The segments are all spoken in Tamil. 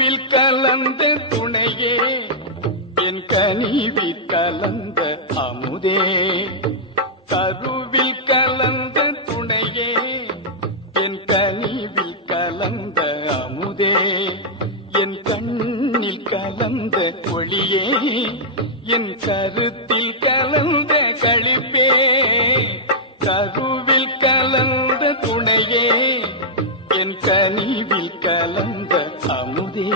கருவில் கலந்த துணையே என் கனிவில் கலந்த அமுதே கருவில் கலந்த துணையே என் கனிவில் கலந்த அமுதே என் கண்ணில் கலந்த ஒளியே என் கருத்தில் கலந்த களிப்பே கருவில் கலந்த துணையே என் கனிவில் கலந்த அமுதே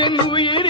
என் உயிர்